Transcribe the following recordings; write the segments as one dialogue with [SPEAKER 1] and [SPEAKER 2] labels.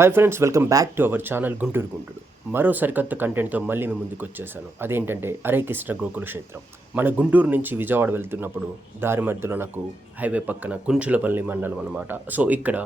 [SPEAKER 1] Hi friends welcome back to our channel Guntur Guntur మరో సరికొత్త కంటెంట్తో మళ్ళీ మేము ముందుకు వచ్చేసాను. అదేంటంటే అరే కృష్ణ గోకుల క్షేత్రం. మన గుంటూరు నుంచి విజయవాడ వెళ్తున్నప్పుడు దారి మధ్యలో నాకు హైవే పక్కన కుంచులపల్లి మండలం అనమాట సో ఇక్కడ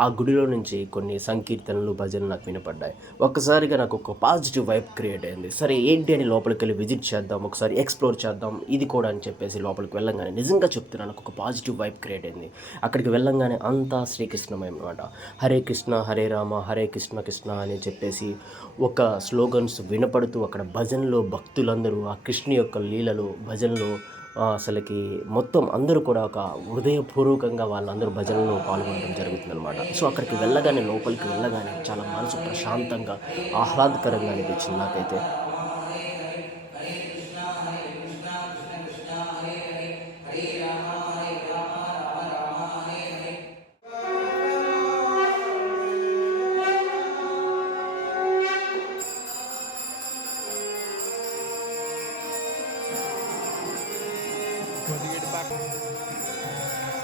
[SPEAKER 1] ఆ గుడిలో నుంచి కొన్ని సంకీర్తనలు భజనలు నాకు వినపడ్డాయి. ఒక్కసారిగా నాకు ఒక పాజిటివ్ వైబ్ క్రియేట్ అయింది. సరే ఏంటి అని లోపలికి వెళ్ళి విజిట్ చేద్దాం ఒకసారి ఎక్స్ప్లోర్ చేద్దాం ఇది కూడా అని చెప్పేసి లోపలికి వెళ్ళంగానే నిజంగా చెప్తున్నాను నాకు ఒక పాజిటివ్ వైబ్ క్రియేట్ అయింది. అక్కడికి వెళ్ళంగానే అంతా శ్రీకృష్ణమయం అనమాట హరే కృష్ణ హరే రామ హరే కృష్ణ కృష్ణ అని చెప్పేసి ఒక స్లోగన్స్ వినపడుతూ అక్కడ భజనలో భక్తులందరూ ఆ కృష్ణ యొక్క లీలలో భజనలో అసలుకి మొత్తం అందరూ కూడా ఒక హృదయపూర్వకంగా వాళ్ళందరూ భజనలో పాల్గొనడం జరుగుతుందనమాట సో అక్కడికి వెళ్ళగానే లోపలికి వెళ్ళగానే చాలా మనసు ప్రశాంతంగా ఆహ్లాదకరంగా అనిపించింది నాకైతే. Was he in the back?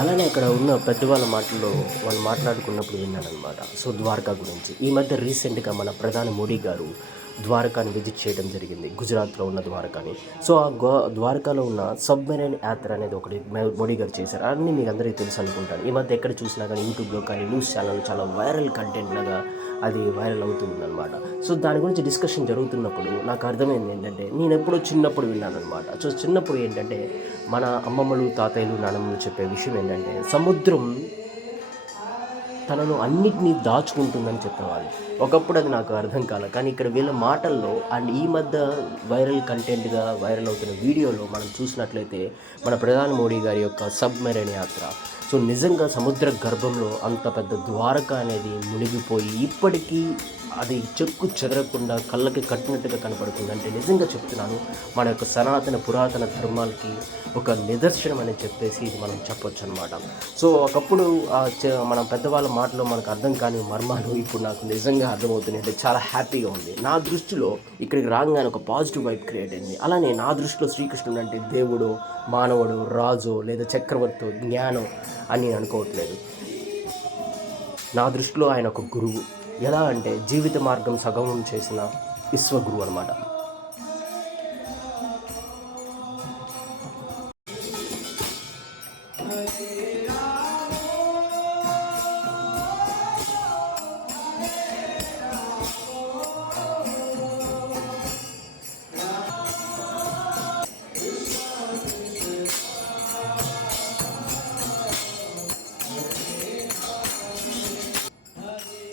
[SPEAKER 1] అలానే అక్కడ ఉన్న పెద్దవాళ్ళ మాటల్లో వాళ్ళు మాట్లాడుకున్నప్పుడు విన్నానమాట సో ద్వారకా గురించి. ఈ మధ్య రీసెంట్గా మన ప్రధాని మోడీ గారు ద్వారకాని విజిట్ చేయడం జరిగింది. గుజరాత్లో ఉన్న ద్వారకాని. సో ఆ గో ద్వారకాలో ఉన్న సబ్మెరైన్ యాత్ర అనేది ఒకటి మోడీ గారు చేశారు. అన్నీ మీకు అందరికీ తెలుసు అనుకుంటాను. ఈ మధ్య ఎక్కడ చూసినా కానీ యూట్యూబ్లో కానీ న్యూస్ ఛానల్ చాలా వైరల్ కంటెంట్ లాగా అది వైరల్ అవుతుందన్నమాట. సో దాని గురించి డిస్కషన్ జరుగుతున్నప్పుడు నాకు అర్థమైంది ఏంటంటే నేను ఎప్పుడో చిన్నప్పుడు విన్నాను అనమాట సో చిన్నప్పుడు ఏంటంటే మన అమ్మమ్మలు తాతయ్యలు నానమ్మలు చెప్పే విషయం ఏంటంటే సముద్రం తనను అన్నిటినీ దాచుకుంటుందని చెప్పేవాళ్ళు. ఒకప్పుడు అది నాకు అర్థం కాలే. కానీ ఇక్కడ వీళ్ళ మాటల్లో అండ్ ఈ మధ్య వైరల్ కంటెంట్గా వైరల్ అవుతున్న వీడియోలో మనం చూసినట్లయితే మన ప్రధాని మోడీ గారి యొక్క సబ్మెరైన్ యాత్ర. సో నిజంగా సముద్ర గర్భంలో అంత పెద్ద ద్వారక అనేది మునిగిపోయి ఇప్పటికీ అది చెక్కు చెదరకుండా కళ్ళకి కట్టినట్టుగా కనపడుతుంది. అంటే నిజంగా చెప్తున్నాను మన యొక్క సనాతన పురాతన ధర్మాలకి ఒక నిదర్శనం అని చెప్పేసి ఇది మనం చెప్పొచ్చు అనమాట సో ఒకప్పుడు మనం పెద్దవాళ్ళ మాటలో మనకు అర్థం కాని మర్మాలు ఇప్పుడు నాకు నిజంగా అర్థమవుతున్నాయి అంటే చాలా హ్యాపీగా ఉంది. నా దృష్టిలో ఇక్కడికి రాగానే ఒక పాజిటివ్ వైబ్ క్రియేట్ అయింది. అలానే నా దృష్టిలో శ్రీకృష్ణుడు అంటే దేవుడు మానవుడు రాజు లేదా చక్రవర్తి జ్ఞానం అని నేను అనుకోవట్లేదు. నా దృష్టిలో ఆయన ఒక గురువు. ఎలా అంటే జీవిత మార్గం సగం చేసిన విశ్వగురువు అనమాట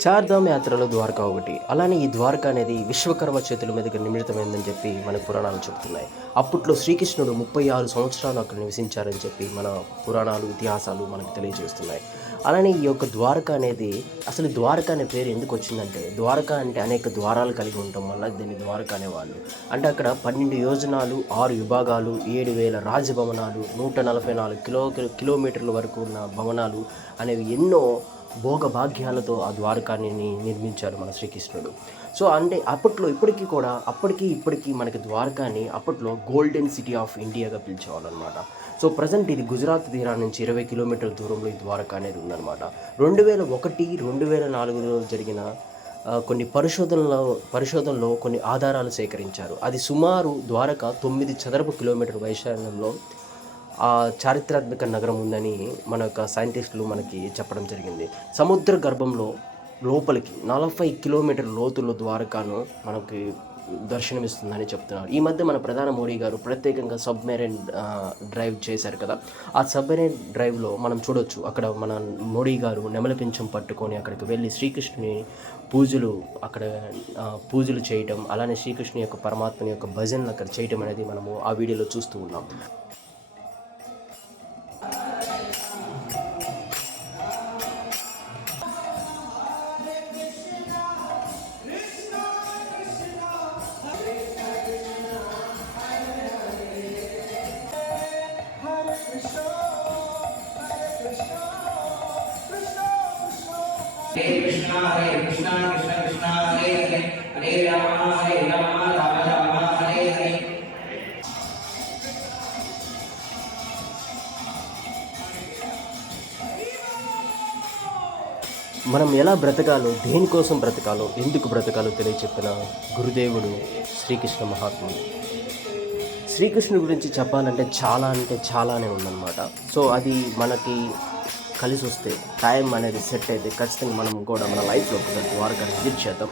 [SPEAKER 1] చార్ధామ్ యాత్రలో ద్వారకా ఒకటి. అలానే ఈ ద్వారకా అనేది విశ్వకర్మ చేతుల మీదుగా నిమిత్తమైందని చెప్పి మన పురాణాలు చెబుతున్నాయి. అప్పట్లో శ్రీకృష్ణుడు ముప్పై ఆరు సంవత్సరాలు అక్కడ నివసించారని చెప్పి మన పురాణాలు ఇతిహాసాలు మనకు తెలియజేస్తున్నాయి. అలానే ఈ యొక్క ద్వారక అనేది అసలు ద్వారక అనే పేరు ఎందుకు వచ్చిందంటే ద్వారక అంటే అనేక ద్వారాలు కలిగి ఉండటం వల్ల దీన్ని ద్వారక అనేవాళ్ళు. అంటే అక్కడ పన్నెండు యోజనాలు ఆరు విభాగాలు ఏడు వేల రాజభవనాలు నూట నలభై నాలుగు కిలో కిలోమీటర్ల వరకు ఉన్న భవనాలు అనేవి ఎన్నో భోగభాగ్యాలతో ఆ ద్వారకాన్ని నిర్మించాడు నిర్మించారు మన శ్రీకృష్ణుడు. సో అంటే అప్పట్లో ఇప్పటికీ కూడా అప్పటికి ఇప్పటికీ మనకి ద్వారకాని అప్పట్లో గోల్డెన్ సిటీ ఆఫ్ ఇండియాగా పిలిచేవాళ్ళనమాట. సో ప్రజెంట్ ఇది గుజరాత్ తీరా నుంచి ఇరవై కిలోమీటర్ల దూరంలో ఈ ద్వారకా అనేది ఉందన్నమాట. రెండు వేల ఒకటి రెండు వేల నాలుగులో జరిగిన కొన్ని పరిశోధనలో పరిశోధనలో కొన్ని ఆధారాలు సేకరించారు. అది సుమారు ద్వారక తొమ్మిది చదరపు కిలోమీటర్ వైశాల్యంలో ఆ చారిత్రాత్మక నగరం ఉందని మన యొక్క సైంటిస్టులు మనకి చెప్పడం జరిగింది. సముద్ర గర్భంలో లోపలికి నలభై కిలోమీటర్ లోతుల ద్వారకాను మనకి దర్శనమిస్తుందని చెప్తున్నారు. ఈ మధ్య మన ప్రధాన మోడీ గారు ప్రత్యేకంగా సబ్మెరైన్ డ్రైవ్ చేశారు కదా. ఆ సబ్మెరైన్ డ్రైవ్లో మనం చూడొచ్చు అక్కడ మన మోడీ గారు నెమలపించం పట్టుకొని అక్కడికి వెళ్ళి శ్రీకృష్ణుని పూజలు అక్కడ పూజలు చేయటం అలానే శ్రీకృష్ణుని యొక్క పరమాత్మని యొక్క భజనలు అక్కడ చేయటం అనేది మనము ఆ వీడియోలో చూస్తూ ఉన్నాం. మనం ఎలా బ్రతకాలో దేనికోసం బ్రతకాలో ఎందుకు బ్రతకాలో తెలియచెప్పిన గురుదేవుడు శ్రీకృష్ణ మహాత్ముడు. శ్రీకృష్ణుడి గురించి చెప్పాలంటే చాలా అంటే చాలానే ఉందన్నమాట. సో అది మనకి కలిసి వస్తే టైం అనేది సెట్ అయితే ఖచ్చితంగా మనం కూడా మన లైఫ్లో ఒకసారి ద్వారకాన్ని విజిట్ చేద్దాం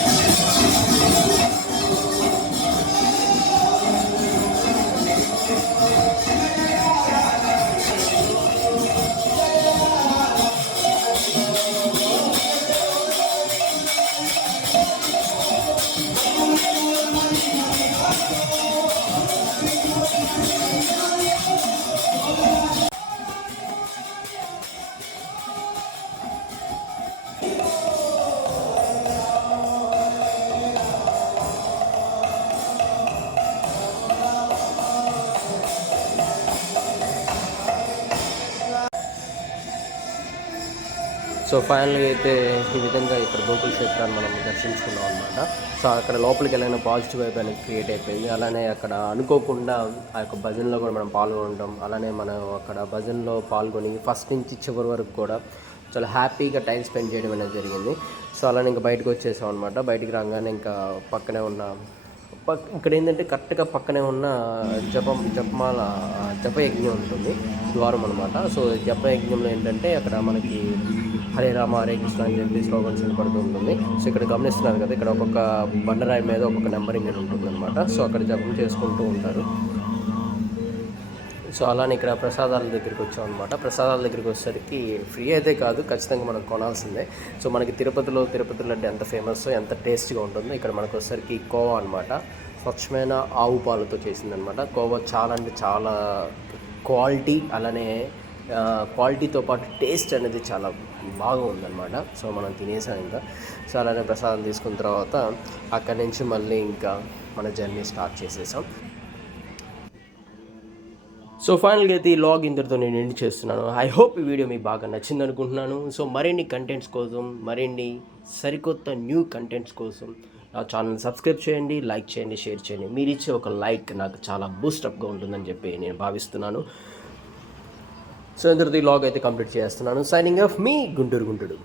[SPEAKER 1] So ఫైనల్గా అయితే ఈ విధంగా ఇక్కడ గోకుల్ క్షేత్రాన్ని మనం దర్శించుకున్నాం అనమాట సో అక్కడ లోపలికి వెళ్ళిన పాజిటివ్ వైబ్ అనేది క్రియేట్ అయిపోయింది. అలానే అక్కడ అనుకోకుండా ఆ యొక్క భజనలో కూడా మనం పాల్గొనడం అలానే మనం అక్కడ భజనలో పాల్గొని ఫస్ట్ నుంచి చివరి వరకు కూడా చాలా హ్యాపీగా టైం స్పెండ్ చేయడం అనేది జరిగింది. సో అలానే ఇంకా బయటకు వచ్చేసాం అనమాట బయటికి రాగానే ఇంకా పక్కనే ఉన్న పక్ ఇక్కడ ఏంటంటే కరెక్ట్గా పక్కనే ఉన్న జపం జపమాల జపయజ్ఞం ఉంటుంది ద్వారం అనమాట సో జపయజ్ఞంలో ఏంటంటే అక్కడ మనకి హరే రామ హరే కృష్ణ అని చెప్పి స్లోగన్స్ వినపడుతూ ఉంటుంది. సో ఇక్కడ గమనిస్తున్నారు కదా ఇక్కడ ఒక్కొక్క బండరాయి మీద ఒక్కొక్క నెంబరింగ్ అని ఉంటుంది అనమాట సో అక్కడ జపం చేసుకుంటూ ఉంటారు. సో అలానే ఇక్కడ ప్రసాదాల దగ్గరికి వచ్చాం అనమాట ప్రసాదాల దగ్గరికి వచ్చేసరికి ఫ్రీ అయితే కాదు ఖచ్చితంగా మనం కొనాల్సిందే. సో మనకి తిరుపతిలో తిరుపతి లడ్డు ఎంత ఫేమస్ ఎంత టేస్ట్గా ఉంటుందో ఇక్కడ మనకు వచ్చేసరికి కోవా అనమాట స్వచ్ఛమైన ఆవు పాలతో చేసిందనమాట కోవా చాలా అంటే చాలా క్వాలిటీ అలానే క్వాలిటీతో పాటు టేస్ట్ అనేది చాలా బాగా ఉందన్నమాట. సో మనం తినేసాం ఇంకా. సో అలానే ప్రసాదం తీసుకున్న తర్వాత అక్కడి నుంచి మళ్ళీ ఇంకా మన జర్నీ స్టార్ట్ చేసేసాం. సో ఫైనల్గా అయితే ఈ లాగ్ ఇంతటితో నేను ఎండ్ చేస్తున్నాను. ఐ హోప్ ఈ వీడియో మీకు బాగా నచ్చింది అనుకుంటున్నాను సో మరిన్ని కంటెంట్స్ కోసం మరిన్ని సరికొత్త న్యూ కంటెంట్స్ కోసం నా ఛానల్ సబ్స్క్రైబ్ చేయండి లైక్ చేయండి షేర్ చేయండి. మీరు ఇచ్చే ఒక లైక్ నాకు చాలా బూస్టప్గా ఉంటుందని చెప్పి నేను భావిస్తున్నాను. సో లాగ్ అయితే కంప్లీట్ చేస్తున్నాను. సైనింగ్ ఆఫ్ మీ గుంటూరు గుంటూరు